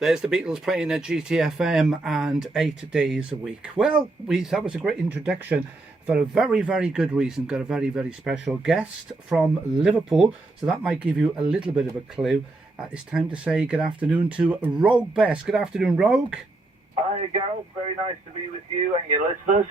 There's the Beatles playing at GTFM and 8 days a week. Well, that was a great introduction for a very, very good reason. Got a very, very special guest from Liverpool, so that might give you a little bit of a clue. It's time to say good afternoon to Roag Best. Good afternoon, Roag. Hi, Gareth. Very nice to be with you and your listeners.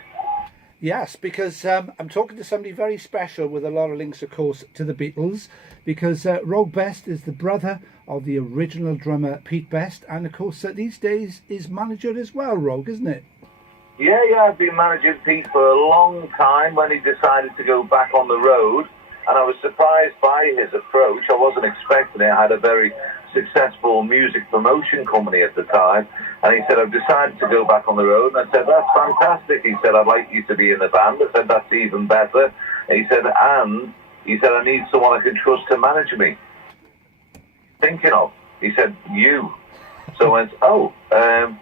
Yes, because I'm talking to somebody very special with a lot of links, of course, to the Beatles, because Roag Best is the brother of the original drummer Pete Best, and of course these days is manager as well, Roag, isn't it? Yeah, I've been managing Pete for a long time when he decided to go back on the road, and I was surprised by his approach. I wasn't expecting it. I had a very successful music promotion company at the time, and he said, I've decided to go back on the road. And I said, that's fantastic. He said, I'd like you to be in the band. I said, that's even better. And he said, I need someone I can trust to manage me. Thinking of? He said, you. So I went,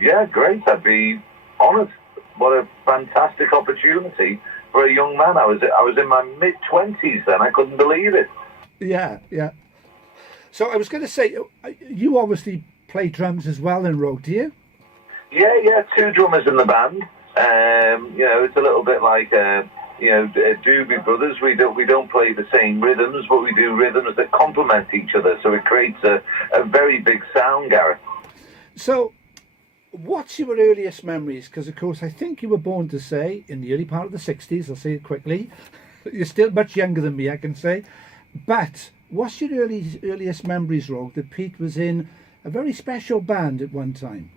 yeah, great. I'd be honoured. What a fantastic opportunity for a young man. I was in my mid-20s then. I couldn't believe it. Yeah. So I was going to say, you obviously play drums as well in Roag, do you? Yeah, two drummers in the band. It's a little bit like, Doobie Brothers. We don't play the same rhythms, but we do rhythms that complement each other. So it creates a very big sound, Gareth. So what's your earliest memories? Because, of course, I think you were born to say in the early part of the 60s, I'll say it quickly. You're still much younger than me, I can say. But what's your earliest memories, Roag, that Pete was in a very special band at one time?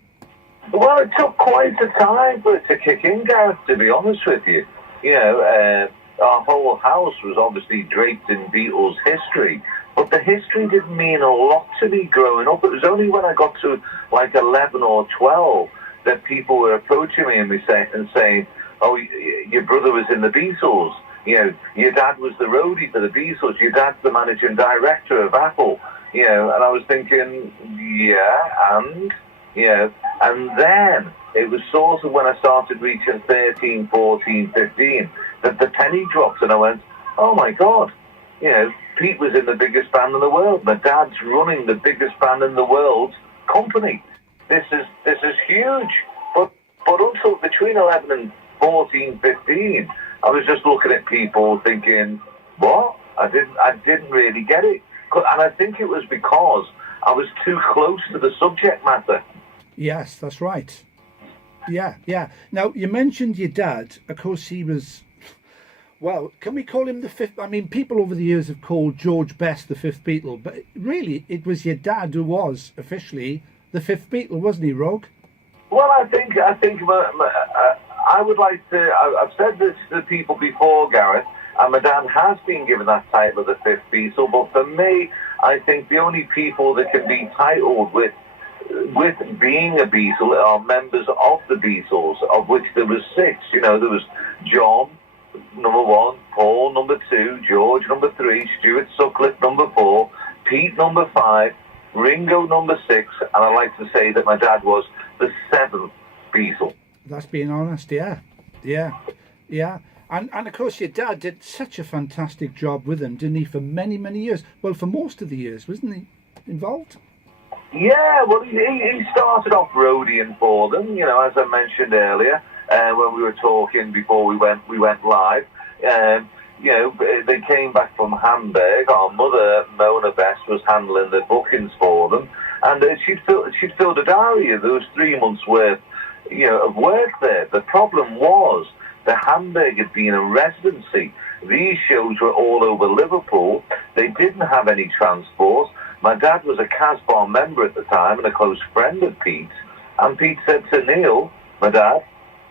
Well, it took quite a time for it to kick in, Gareth, to be honest with you. Our whole house was obviously draped in Beatles history, but the history didn't mean a lot to me growing up. It was only when I got to like 11 or 12 that people were approaching me and saying, oh, your brother was in the Beatles. Your dad was the roadie for the Beatles. Your dad's the managing director of Apple. And I was thinking, and then it was sort of when I started reaching 13, 14, 15 that the penny dropped, and I went, oh my God, Pete was in the biggest band in the world. My dad's running the biggest band in the world's company. This is huge. But until between 11 and 14, 15, I was just looking at people thinking, what? I didn't really get it. And I think it was because I was too close to the subject matter. Yes, that's right. Yeah. Now, you mentioned your dad. Of course, he was, well, can we call him the fifth? I mean, people over the years have called George Best the fifth Beatle, but really, it was your dad who was officially the fifth Beatle, wasn't he, Roag? Well, I think I would like to, I've said this to people before, Gareth, and my dad has been given that title of the fifth Beatle, but for me, I think the only people that can be titled with being a Beatle are members of the Beatles, of which there was 6. There was John, number 1, Paul, number 2, George, number 3, Stuart Sutcliffe, number 4, Pete, number 5, Ringo, number 6, and I like to say that my dad was the 7th Beatle. That's being honest, yeah. And of course, your dad did such a fantastic job with him, didn't he, for many, many years? Well, for most of the years, wasn't he involved? Yeah, well, he started off roadieing for them, as I mentioned earlier, when we were talking before we went live. They came back from Hamburg. Our mother, Mona Best, was handling the bookings for them, and she'd filled a diary. There was 3 months worth, of work there. The problem was that Hamburg had been a residency. These shows were all over Liverpool. They didn't have any transport. My dad was a Casbah member at the time and a close friend of Pete's. And Pete said to Neil, my dad,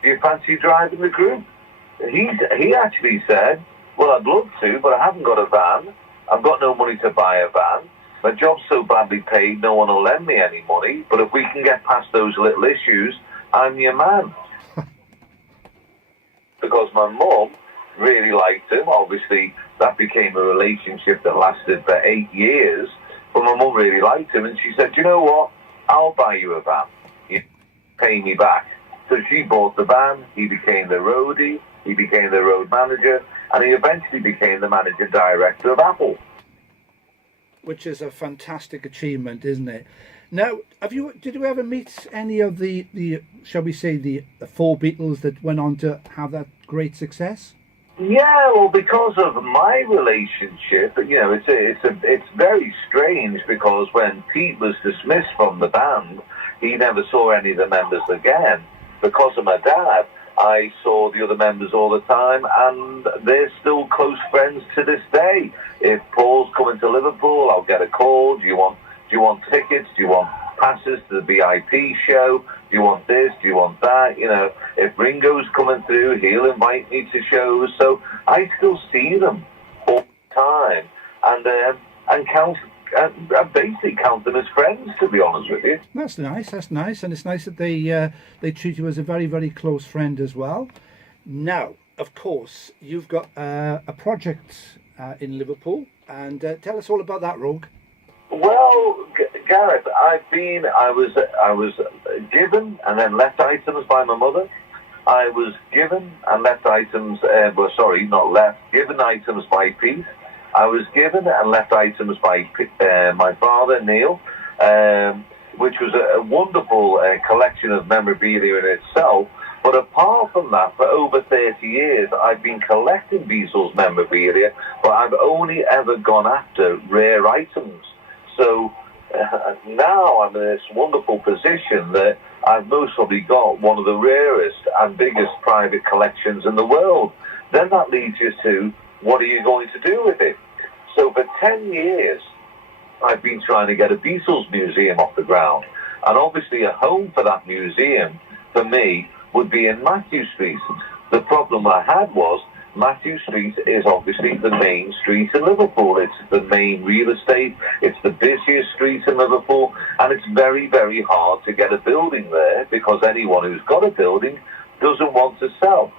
do you fancy driving the group? He actually said, well, I'd love to, but I haven't got a van. I've got no money to buy a van. My job's so badly paid, no one will lend me any money. But if we can get past those little issues, I'm your man. Because my mum really liked him. Obviously, that became a relationship that lasted for 8 years. But my mum really liked him, and she said, you know what? I'll buy you a van. You pay me back. So she bought the van. He became the roadie. He became the road manager. And he eventually became the managing director of Apple. Which is a fantastic achievement, isn't it? Now, did you ever meet any of the shall we say the four Beatles that went on to have that great success? Yeah, well, because of my relationship, it's very strange because when Pete was dismissed from the band, he never saw any of the members again. Because of my dad, I saw the other members all the time, and they're still close friends to this day. If Paul's coming to Liverpool, I'll get a call. Do you want tickets? Do you want passes to the VIP show? Do you want this? Do you want that? If Ringo's coming through, he'll invite me to shows. So I still see them all the time, and count. I basically count them as friends, to be honest with you. That's nice. That's nice, and it's nice that they treat you as a very, very close friend as well. Now, of course, you've got a project in Liverpool, and tell us all about that, Roag. Well, Gareth, I was given and then left items by my mother. I was given and left items. Not left. Given items by Pete. I was given and left items by my father, Neil, which was a wonderful collection of memorabilia in itself. But apart from that, for over 30 years, I've been collecting Beatles memorabilia, but I've only ever gone after rare items. So now I'm in this wonderful position that I've most probably got one of the rarest and biggest private collections in the world. Then that leads you to, what are you going to do with it? So for 10 years, I've been trying to get a Beatles museum off the ground. And obviously a home for that museum, for me, would be in Mathew Street. The problem I had was, Mathew Street is obviously the main street in Liverpool. It's the main real estate. It's the busiest street in Liverpool. And it's very, very hard to get a building there because anyone who's got a building doesn't want to sell.